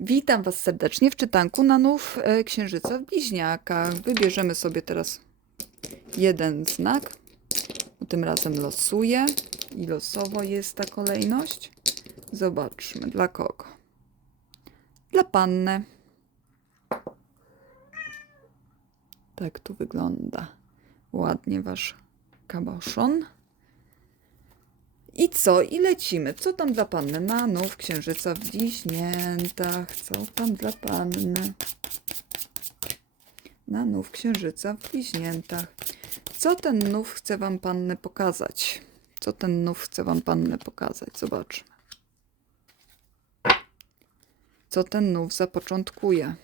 Witam Was serdecznie w czytanku na nów e, Księżyca w Bliźniakach. Wybierzemy sobie teraz jeden znak. Tym razem losuję. I losowo jest ta kolejność. Zobaczmy, dla kogo. Dla panny. Tak tu wygląda ładnie Wasz kaboszon. I co? I lecimy. Co tam dla panny? Na nów księżyca w bliźniętach. Co tam dla panny? Na nów księżyca w bliźniętach. Co ten nów chce wam panny pokazać? Co ten nów chce wam panny pokazać? Zobaczmy. Co ten nów zapoczątkuje?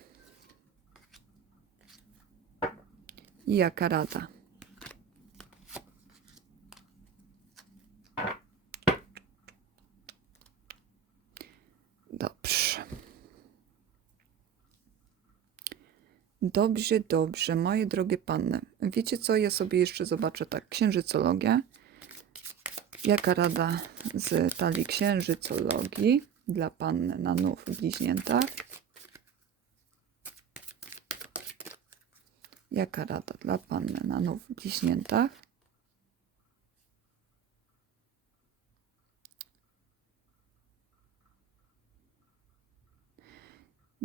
I jaka rada? Dobrze. Dobrze, dobrze, moje drogie panny. Wiecie co? Ja sobie jeszcze zobaczę tak, księżycologię. Jaka rada z talii księżycologii dla panny na nów bliźniętach? Jaka rada dla panny na nów bliźniętach?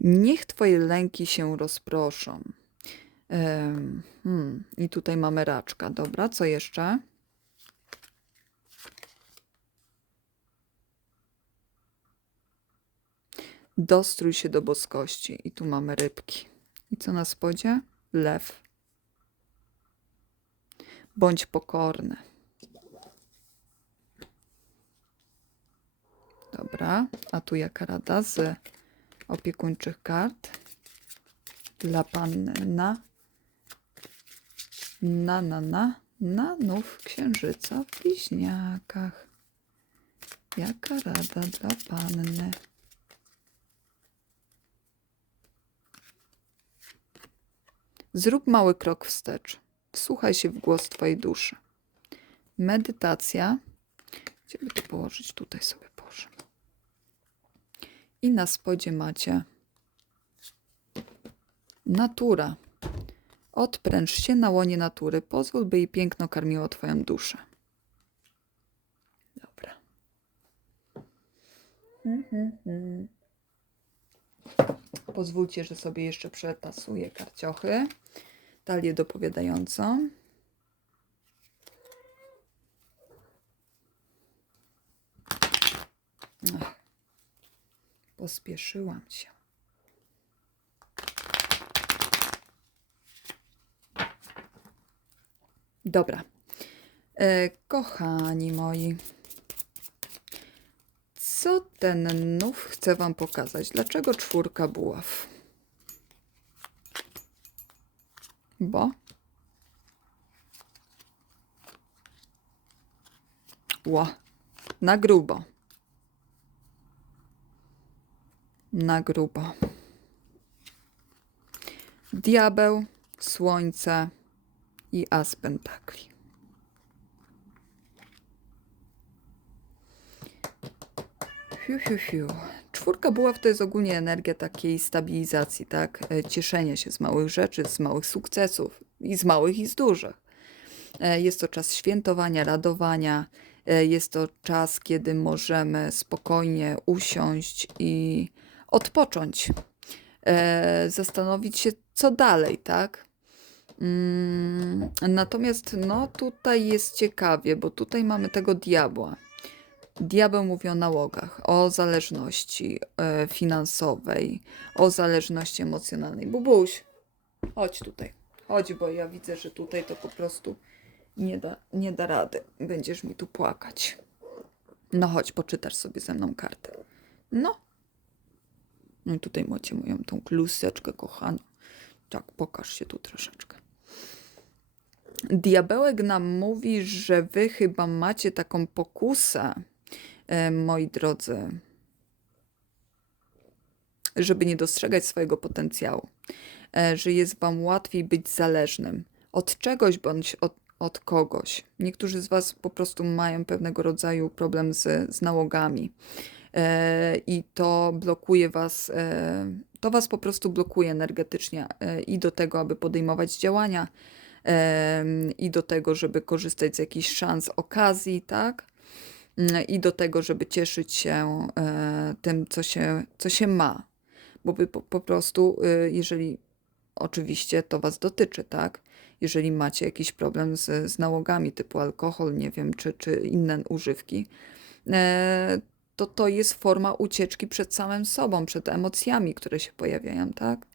Niech twoje lęki się rozproszą. Hmm, I tutaj mamy raczka. Dobra, co jeszcze? Dostrój się do boskości. I tu mamy rybki. I co na spodzie? Lew. Bądź pokorny. Dobra, a tu jaka rada z opiekuńczych kart dla panny na na na na na nów księżyca w bliźniakach. Jaka rada dla panny? Zrób mały krok wstecz. Wsłuchaj się w głos Twojej duszy. Medytacja. Gdzie to położyć? Tutaj sobie położę. I na spodzie macie natura. Odpręż się na łonie natury. Pozwól, by jej piękno karmiło Twoją duszę. Dobra. Pozwólcie, że sobie jeszcze przetasuję karciochy. Talię dopowiadającą. Ach, pospieszyłam się. Dobra. E, kochani moi, co ten nów chce Wam pokazać? Dlaczego czwórka buław? Bo? Ła, na grubo. Na grubo. Diabeł, słońce i as pentakli. Fiu, fiu, fiu. Czwórka buław to jest ogólnie energia takiej stabilizacji, tak? E, Cieszenia się z małych rzeczy, z małych sukcesów i z małych i z dużych. E, Jest to czas świętowania, radowania. E, Jest to czas, kiedy możemy spokojnie usiąść i odpocząć. E, Zastanowić się, co dalej, tak? Mm, Natomiast no tutaj jest ciekawie, bo tutaj mamy tego diabła. Diabeł mówi o nałogach, o zależności e, finansowej, o zależności emocjonalnej. Bubuś, chodź tutaj. Chodź, bo ja widzę, że tutaj to po prostu nie da, nie da rady. Będziesz mi tu płakać. No chodź, poczytasz sobie ze mną kartę. No. No i tutaj macie moją tą kluseczkę kochaną. Tak, pokaż się tu troszeczkę. Diabełek nam mówi, że wy chyba macie taką pokusę, e, moi drodzy, żeby nie dostrzegać swojego potencjału, e, że jest wam łatwiej być zależnym od czegoś bądź od, od kogoś. Niektórzy z was po prostu mają pewnego rodzaju problem z, z nałogami. E, i to blokuje was, e, to was po prostu blokuje energetycznie e, i do tego, aby podejmować działania, i do tego, żeby korzystać z jakichś szans, okazji, tak? Mm, I do tego, żeby cieszyć się tym, co się, co się ma. Bo wy po, po prostu, y, jeżeli oczywiście to was dotyczy, tak? Jeżeli macie jakiś problem z, z nałogami typu alkohol, nie wiem, czy, czy inne używki, to to jest forma ucieczki przed samym sobą, przed emocjami, które się pojawiają, tak?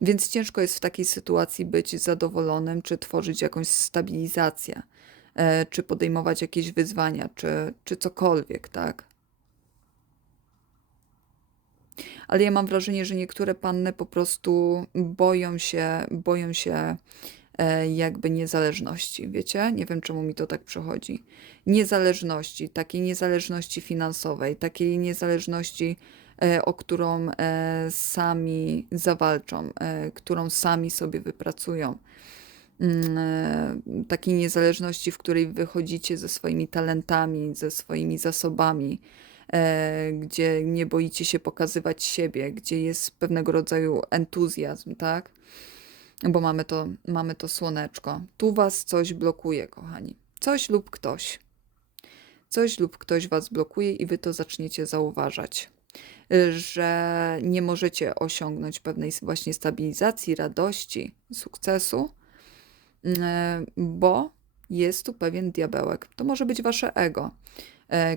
Więc ciężko jest w takiej sytuacji być zadowolonym, czy tworzyć jakąś stabilizację, e, czy podejmować jakieś wyzwania, czy, czy cokolwiek, tak? Ale ja mam wrażenie, że niektóre panny po prostu boją się, boją się jakby niezależności, wiecie? Nie wiem, czemu mi to tak przychodzi. Niezależności, takiej niezależności finansowej, takiej niezależności, e, o którą e, sami zawalczą, e, którą sami sobie wypracują. Mm, e, takiej niezależności, w której wychodzicie ze swoimi talentami, ze swoimi zasobami, e, gdzie nie boicie się pokazywać siebie, gdzie jest pewnego rodzaju entuzjazm, tak? Bo mamy to, mamy to słoneczko. Tu was coś blokuje, kochani. Coś lub ktoś. Coś lub ktoś was blokuje i wy to zaczniecie zauważać, że nie możecie osiągnąć pewnej właśnie stabilizacji, radości, sukcesu, e, bo jest tu pewien diabełek. To może być wasze ego,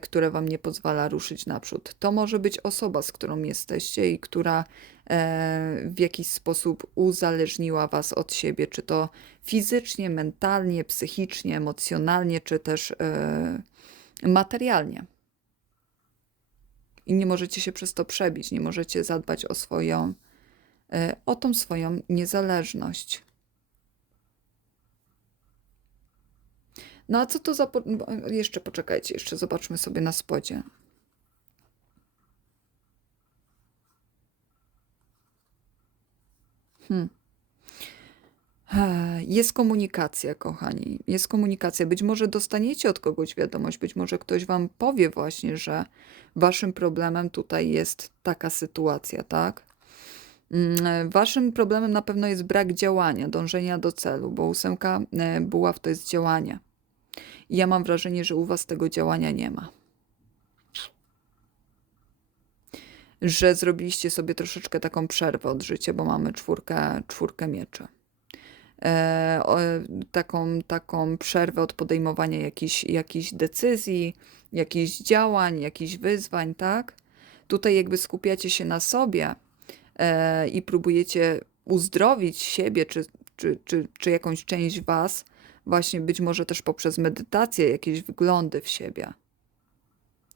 które wam nie pozwala ruszyć naprzód. To może być osoba, z którą jesteście i która e, w jakiś sposób uzależniła was od siebie, czy to fizycznie, mentalnie, psychicznie, emocjonalnie, czy też e, materialnie. I nie możecie się przez to przebić, nie możecie zadbać o swoją, e, o tą swoją niezależność. No a co to za. po- bo- Jeszcze poczekajcie, jeszcze zobaczmy sobie na spodzie. Hmm. Jest komunikacja, kochani. Jest komunikacja. Być może dostaniecie od kogoś wiadomość, być może ktoś wam powie właśnie, że waszym problemem tutaj jest taka sytuacja, tak? Mm, Waszym problemem na pewno jest brak działania, dążenia do celu, bo ósemka e, buław to jest działanie. Ja mam wrażenie, że u was tego działania nie ma. Że zrobiliście sobie troszeczkę taką przerwę od życia, bo mamy czwórkę, czwórkę mieczy. E, o, taką, taką przerwę od podejmowania jakichś, jakichś decyzji, jakichś działań, jakichś wyzwań, tak? Tutaj jakby skupiacie się na sobie e, i próbujecie uzdrowić siebie, czy, czy, czy, czy jakąś część was, właśnie być może też poprzez medytację, jakieś wglądy w siebie.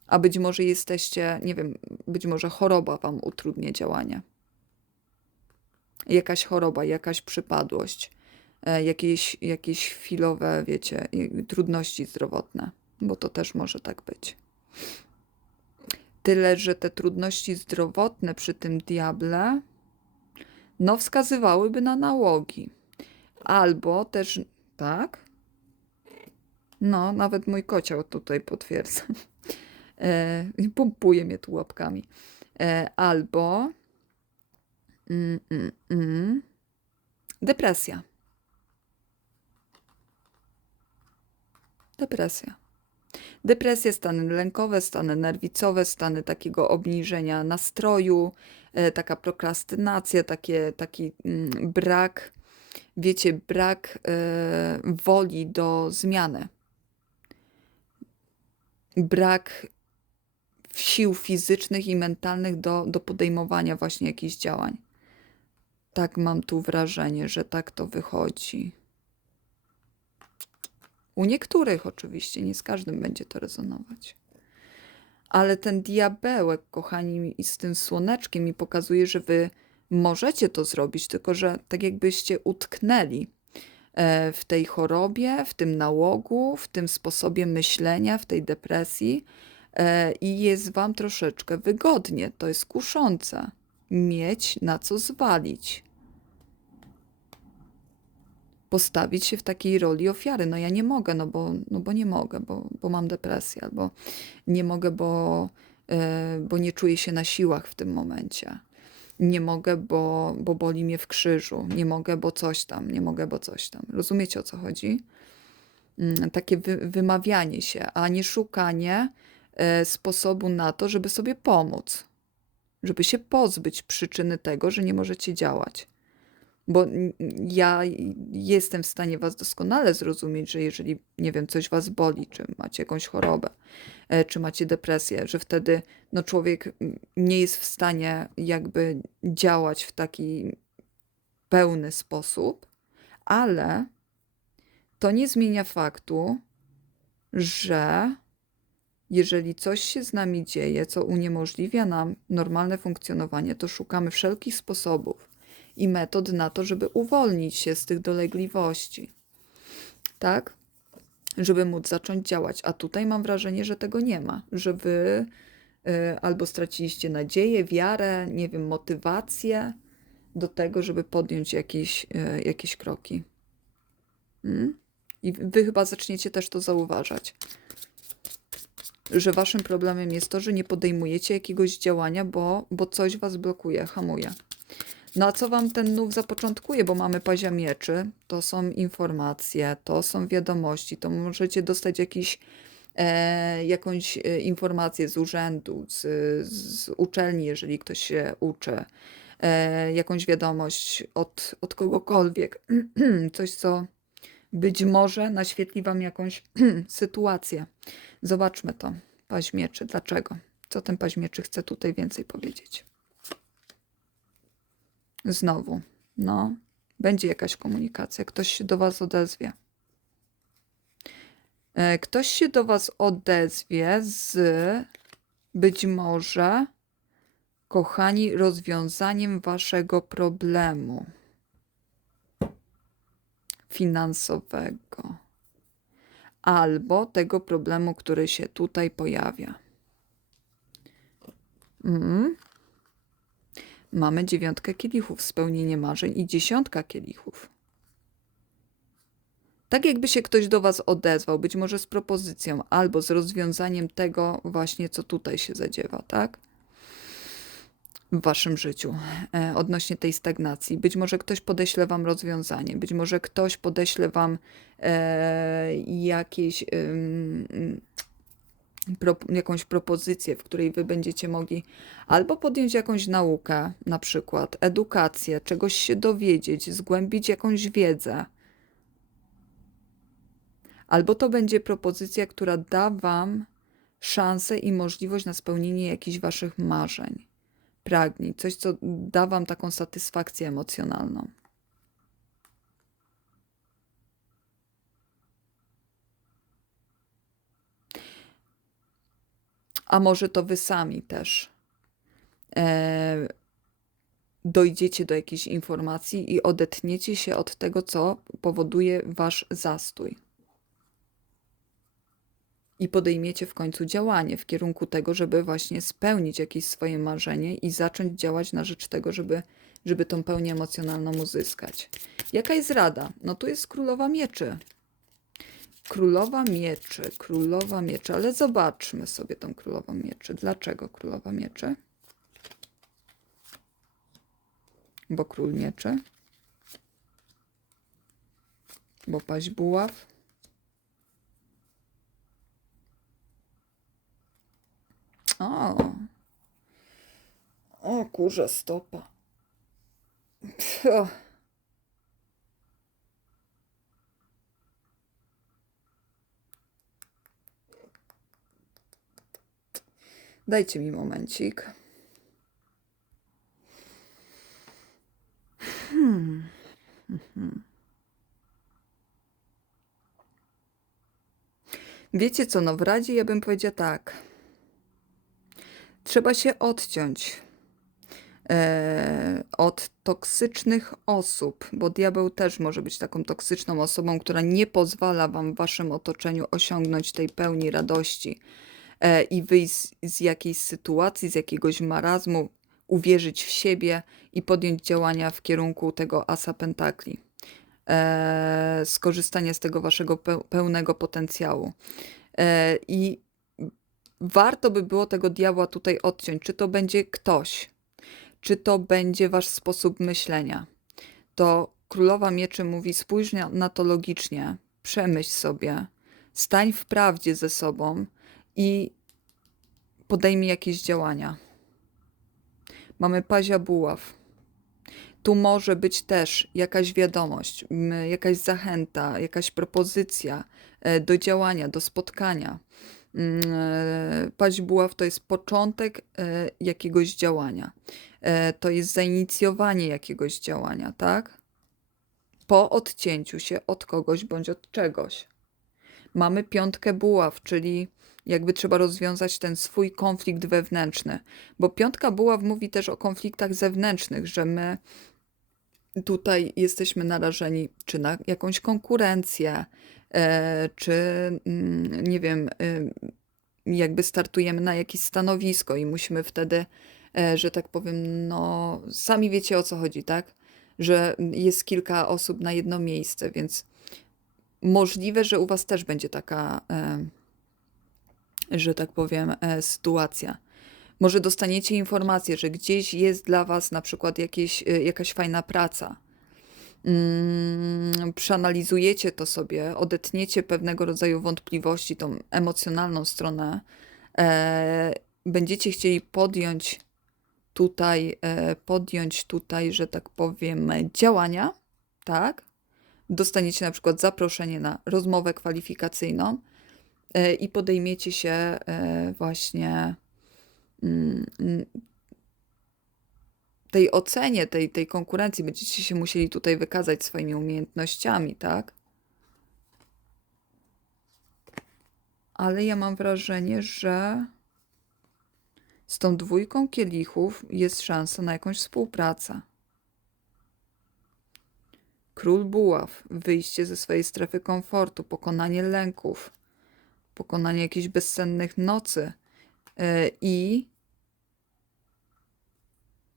A być może jesteście, nie wiem, być może choroba wam utrudnia działanie. Jakaś choroba, jakaś przypadłość, e, jakieś, jakieś chwilowe, wiecie, trudności zdrowotne, bo to też może tak być. Tyle, że te trudności zdrowotne przy tym diable, no wskazywałyby na nałogi. Albo też, tak? No, nawet mój kocioł tutaj potwierdza. E, pompuje mnie tu łapkami. E, albo mm, mm, mm, depresja. Depresja. Depresja, stany lękowe, stany nerwicowe, stany takiego obniżenia nastroju, e, taka prokrastynacja, takie, taki mm, brak, wiecie, brak e, woli do zmiany. Brak sił fizycznych i mentalnych do, do podejmowania właśnie jakichś działań. Tak mam tu wrażenie, że tak to wychodzi. U niektórych oczywiście, nie z każdym będzie to rezonować. Ale ten diabełek, kochani, i z tym słoneczkiem mi pokazuje, że wy możecie to zrobić, tylko że tak jakbyście utknęli e, w tej chorobie, w tym nałogu, w tym sposobie myślenia, w tej depresji e, i jest wam troszeczkę wygodnie. To jest kuszące. Mieć na co zwalić. Postawić się w takiej roli ofiary. No ja nie mogę, no bo, no bo nie mogę, bo, bo mam depresję, albo nie mogę, bo e, bo nie czuję się na siłach w tym momencie. Nie mogę, bo, bo boli mnie w krzyżu. Nie mogę, bo coś tam. Nie mogę, bo coś tam. Rozumiecie o co chodzi? Mm, Takie wy, wymawianie się, a nie szukanie e, sposobu na to, żeby sobie pomóc. Żeby się pozbyć przyczyny tego, że nie możecie działać. Bo ja jestem w stanie Was doskonale zrozumieć, że jeżeli, nie wiem, coś Was boli, czy macie jakąś chorobę, e, czy macie depresję, że wtedy no, człowiek nie jest w stanie jakby działać w taki pełny sposób, ale to nie zmienia faktu, że jeżeli coś się z nami dzieje, co uniemożliwia nam normalne funkcjonowanie, to szukamy wszelkich sposobów i metod na to, żeby uwolnić się z tych dolegliwości. Tak? Żeby móc zacząć działać. A tutaj mam wrażenie, że tego nie ma, że wy y, albo straciliście nadzieję, wiarę, nie wiem, motywację do tego, żeby podjąć jakieś, y, jakieś kroki. Mm? I wy chyba zaczniecie też to zauważać że waszym problemem jest to, że nie podejmujecie jakiegoś działania, bo, bo coś was blokuje, hamuje. No a co wam ten nów zapoczątkuje, bo mamy pazia mieczy, to są informacje, to są wiadomości, to możecie dostać jakiś, e, jakąś e, informację z urzędu, z, z uczelni, jeżeli ktoś się uczy, e, jakąś wiadomość od, od kogokolwiek, coś co być może naświetli wam jakąś sytuację. Zobaczmy to. Paźmieczy. Dlaczego? Co ten paźmieczy chce tutaj więcej powiedzieć? Znowu. No, będzie jakaś komunikacja. Ktoś się do was odezwie. E, Ktoś się do was odezwie z być może, kochani, rozwiązaniem waszego problemu finansowego albo tego problemu, który się tutaj pojawia. Mm. Mamy dziewiątkę kielichów, spełnienie marzeń i dziesiątka kielichów. Tak jakby się ktoś do Was odezwał, być może z propozycją albo z rozwiązaniem tego właśnie, co tutaj się zadziewa, tak? w waszym życiu e, odnośnie tej stagnacji. Być może ktoś podeśle wam rozwiązanie, być może ktoś podeśle wam e, jakieś, ym, pro, jakąś propozycję, w której wy będziecie mogli albo podjąć jakąś naukę, na przykład edukację, czegoś się dowiedzieć, zgłębić jakąś wiedzę. Albo to będzie propozycja, która da wam szansę i możliwość na spełnienie jakichś waszych marzeń pragnień, coś, co da Wam taką satysfakcję emocjonalną. A może to Wy sami też e, dojdziecie do jakiejś informacji i odetniecie się od tego, co powoduje Wasz zastój i podejmiecie w końcu działanie w kierunku tego, żeby właśnie spełnić jakieś swoje marzenie i zacząć działać na rzecz tego, żeby, żeby tą pełnię emocjonalną uzyskać. Jaka jest rada? No tu jest królowa mieczy. Królowa mieczy, królowa mieczy, ale zobaczmy sobie tą królową mieczy. Dlaczego królowa mieczy? Bo król mieczy. Bo paź buław. O. O kurze stopa. Dajcie mi momencik. Hmm. Wiecie co, no w Radzie ja bym powiedziała tak. Trzeba się odciąć e, od toksycznych osób, bo diabeł też może być taką toksyczną osobą, która nie pozwala wam w waszym otoczeniu osiągnąć tej pełni radości i wyjść z, jakiejś sytuacji, z jakiegoś marazmu, uwierzyć w siebie i podjąć działania w kierunku tego asa pentakli. E, skorzystania z tego waszego peł- pełnego potencjału. E, I warto by było tego diabła tutaj odciąć. Czy to będzie ktoś, czy to będzie wasz sposób myślenia. To królowa mieczy mówi: spójrz na to logicznie, przemyśl sobie, stań w prawdzie ze sobą i podejmij jakieś działania. Mamy pazia buław. Tu może być też jakaś wiadomość, jakaś zachęta, jakaś propozycja e, do działania, do spotkania. E, Paź buław to jest początek e, jakiegoś działania. To jest zainicjowanie jakiegoś działania, tak? Po odcięciu się od kogoś bądź od czegoś. Mamy piątkę buław, czyli jakby trzeba rozwiązać ten swój konflikt wewnętrzny. Bo piątka buław mówi też o konfliktach zewnętrznych, że my tutaj jesteśmy narażeni czy na jakąś konkurencję, e, czy mm, nie wiem, y, jakby startujemy na jakieś stanowisko i musimy wtedy, e, że tak powiem, no sami wiecie o co chodzi, tak? Że jest kilka osób na jedno miejsce, więc możliwe, że u was też będzie taka, e, że tak powiem, e, sytuacja. Może dostaniecie informację, że gdzieś jest dla was na przykład jakieś, e, jakaś fajna praca. Mm, przeanalizujecie to sobie, odetniecie pewnego rodzaju wątpliwości, tą emocjonalną stronę. E, będziecie chcieli podjąć tutaj, e, podjąć tutaj, że tak powiem, działania, tak? Dostaniecie na przykład zaproszenie na rozmowę kwalifikacyjną i podejmiecie się e, właśnie mm, tej ocenie, tej, tej konkurencji. Będziecie się musieli tutaj wykazać swoimi umiejętnościami, tak? Ale ja mam wrażenie, że z tą dwójką kielichów jest szansa na jakąś współpracę. Król buław, wyjście ze swojej strefy komfortu, pokonanie lęków, pokonanie jakichś bezsennych nocy e, i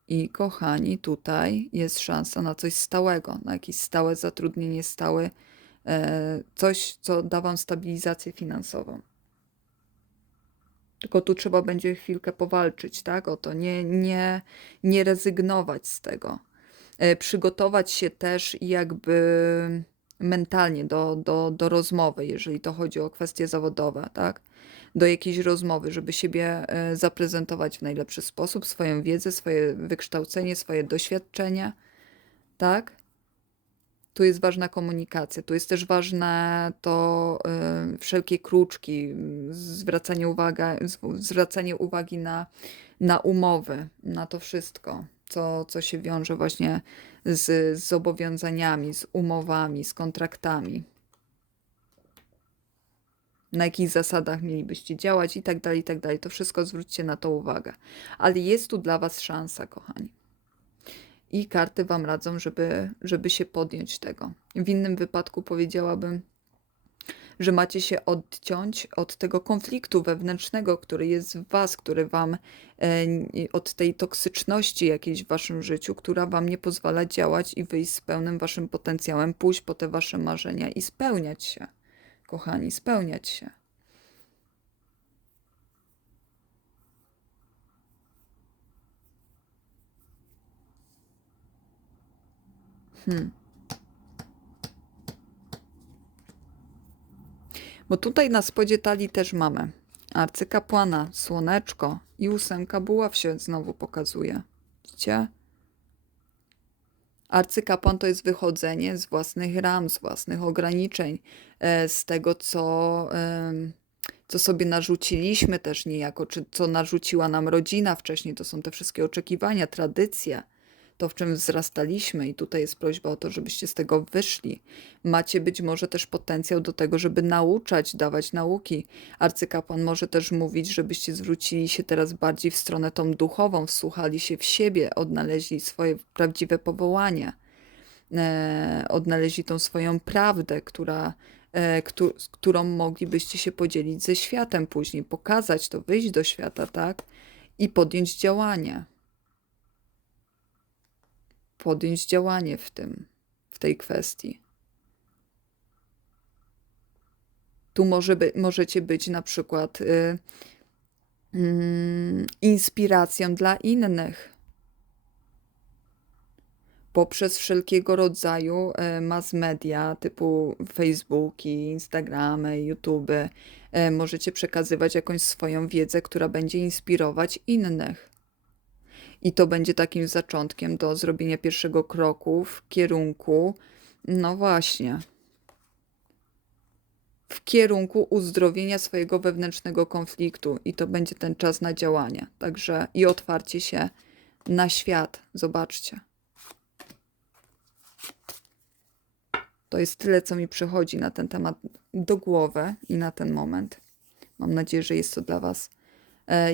i kochani, tutaj jest szansa na coś stałego, na jakieś stałe zatrudnienie, stałe e, coś, co da wam stabilizację finansową. Tylko tu trzeba będzie chwilkę powalczyć, tak? O to nie, nie, nie rezygnować z tego. E, przygotować się też jakby mentalnie do, do, do rozmowy, jeżeli to chodzi o kwestie zawodowe, tak? Do jakiejś rozmowy, żeby siebie e, zaprezentować w najlepszy sposób, swoją wiedzę, swoje wykształcenie, swoje doświadczenia, tak? Tu jest ważna komunikacja, tu jest też ważne to y, wszelkie kruczki, zwracanie, uwaga, zwracanie uwagi na, na umowy, na to wszystko, co, co się wiąże właśnie z, z zobowiązaniami, z umowami, z kontraktami. Na jakich zasadach mielibyście działać i tak dalej, i tak dalej. To wszystko zwróćcie na to uwagę. Ale jest tu dla Was szansa, kochani. I karty Wam radzą, żeby, żeby się podjąć tego. W innym wypadku powiedziałabym, że macie się odciąć od tego konfliktu wewnętrznego, który jest w Was, który Wam, e, od tej toksyczności jakiejś w Waszym życiu, która Wam nie pozwala działać i wyjść z pełnym Waszym potencjałem, pójść po te Wasze marzenia i spełniać się, kochani, spełniać się. Hmm. Bo tutaj na spodzie talii też mamy arcykapłana, słoneczko i ósemka buław się znowu pokazuje. Widzicie? Arcykapłan to jest wychodzenie z własnych ram, z własnych ograniczeń, e, z tego, co, co sobie narzuciliśmy też niejako, czy co narzuciła nam rodzina wcześniej. To są te wszystkie oczekiwania, tradycje to, w czym wzrastaliśmy, i tutaj jest prośba o to, żebyście z tego wyszli. Macie być może też potencjał do tego, żeby nauczać, dawać nauki. Arcykapłan może też mówić, żebyście zwrócili się teraz bardziej w stronę tą duchową, wsłuchali się w siebie, odnaleźli swoje prawdziwe powołanie, e, odnaleźli tą swoją prawdę, która e, któ- z którą moglibyście się podzielić ze światem później, pokazać to, wyjść do świata, tak? I podjąć działanie podjąć działanie w tym, w tej kwestii. Tu może by, możecie być na przykład y, mm, inspiracją dla innych. Poprzez wszelkiego rodzaju e, mass media typu Facebooki, Instagramy, YouTube e, możecie przekazywać jakąś swoją wiedzę, która będzie inspirować innych. I to będzie takim zaczątkiem do zrobienia pierwszego kroku w kierunku, no właśnie, w kierunku uzdrowienia swojego wewnętrznego konfliktu. I to będzie ten czas na działanie. Także i otwarcie się na świat. Zobaczcie. To jest tyle, co mi przychodzi na ten temat do głowy i na ten moment. Mam nadzieję, że jest to dla Was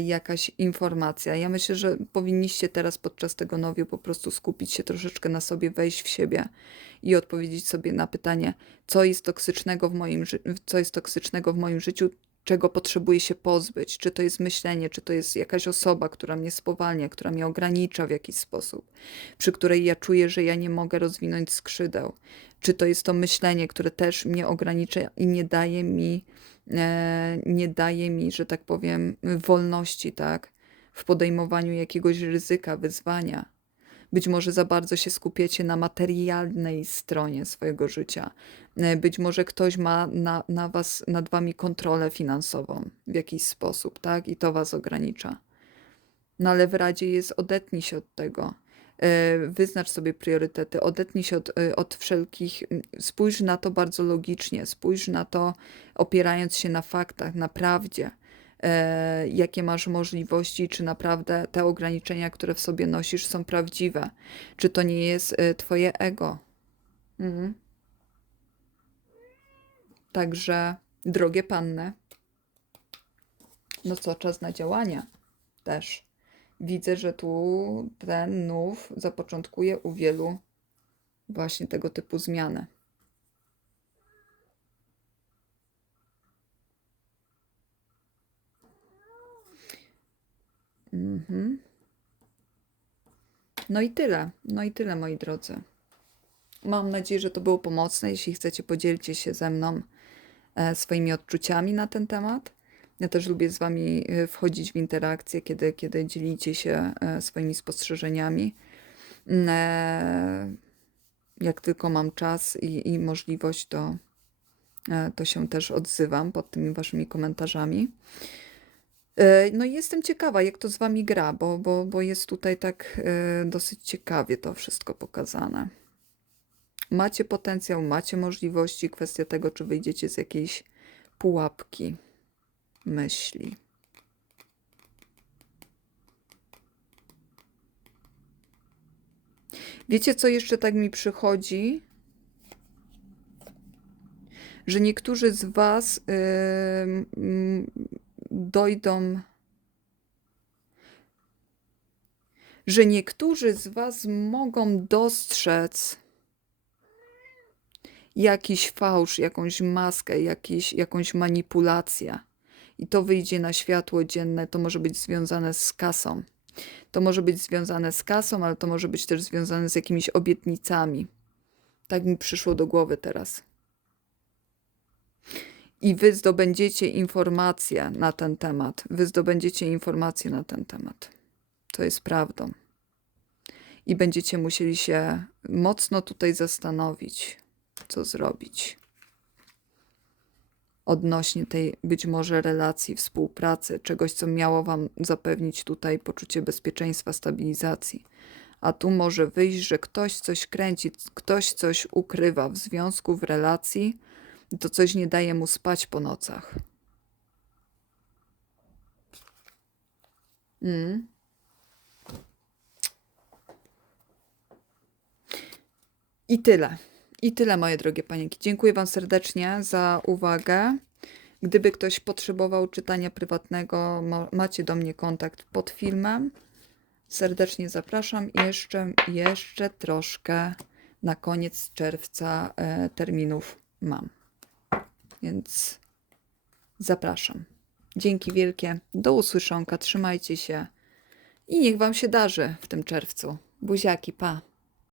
jakaś informacja. Ja myślę, że powinniście teraz podczas tego nowiu po prostu skupić się troszeczkę na sobie, wejść w siebie i odpowiedzieć sobie na pytanie, co jest toksycznego w moim, co jest toksycznego w moim życiu, czego potrzebuję się pozbyć. Czy to jest myślenie, czy to jest jakaś osoba, która mnie spowalnia, która mnie ogranicza w jakiś sposób, przy której ja czuję, że ja nie mogę rozwinąć skrzydeł. Czy to jest to myślenie, które też mnie ogranicza i nie daje mi, e, nie daje mi, że tak powiem, wolności, tak? W podejmowaniu jakiegoś ryzyka, wyzwania. Być może za bardzo się skupiacie na materialnej stronie swojego życia. E, Być może ktoś ma na, na was, nad wami kontrolę finansową w jakiś sposób, tak? I to was ogranicza. No ale w Radzie jest odetnij się od tego. E, Wyznacz sobie priorytety, odetnij się od, e, od wszelkich, spójrz na to bardzo logicznie, spójrz na to opierając się na faktach, na prawdzie, e, jakie masz możliwości, czy naprawdę te ograniczenia, które w sobie nosisz, są prawdziwe, czy to nie jest twoje ego. Mhm. Także, drogie panny, no co, czas na działanie też. Widzę, że tu ten nów zapoczątkuje u wielu właśnie tego typu zmiany. Mhm. No i tyle. No i tyle, moi drodzy. Mam nadzieję, że to było pomocne. Jeśli chcecie, podzielcie się ze mną e, swoimi odczuciami na ten temat. Ja też lubię z Wami e, wchodzić w interakcję, kiedy, kiedy dzielicie się e, swoimi spostrzeżeniami. Mm, e, Jak tylko mam czas i, i możliwość, to, to się też odzywam pod tymi Waszymi komentarzami. No i jestem ciekawa, jak to z Wami gra, bo, bo, bo jest tutaj tak dosyć ciekawie to wszystko pokazane. Macie potencjał, macie możliwości, kwestia tego, czy wyjdziecie z jakiejś pułapki myśli. Wiecie, co jeszcze tak mi przychodzi? Że niektórzy z Was mm, dojdą. Że niektórzy z Was mogą dostrzec jakiś fałsz, jakąś maskę, jakiś, jakąś manipulację. I to wyjdzie na światło dzienne, to może być związane z kasą. To może być związane z kasą, ale to może być też związane z jakimiś obietnicami. Tak mi przyszło do głowy teraz. I wy zdobędziecie informacje na ten temat. Wy zdobędziecie informacje na ten temat. To jest prawdą. I będziecie musieli się mocno tutaj zastanowić, co zrobić odnośnie tej być może relacji, współpracy, czegoś, co miało Wam zapewnić tutaj poczucie bezpieczeństwa, stabilizacji. A tu może wyjść, że ktoś coś kręci, ktoś coś ukrywa w związku, w relacji, to coś nie daje mu spać po nocach. Mm. I tyle. I tyle, moje drogie panienki. Dziękuję Wam serdecznie za uwagę. Gdyby ktoś potrzebował czytania prywatnego, macie do mnie kontakt pod filmem. Serdecznie zapraszam. I Jeszcze, jeszcze troszkę na koniec czerwca e, terminów mam. Więc zapraszam. Dzięki wielkie. Do usłyszonka. Trzymajcie się. I niech Wam się darzy w tym czerwcu. Buziaki, pa.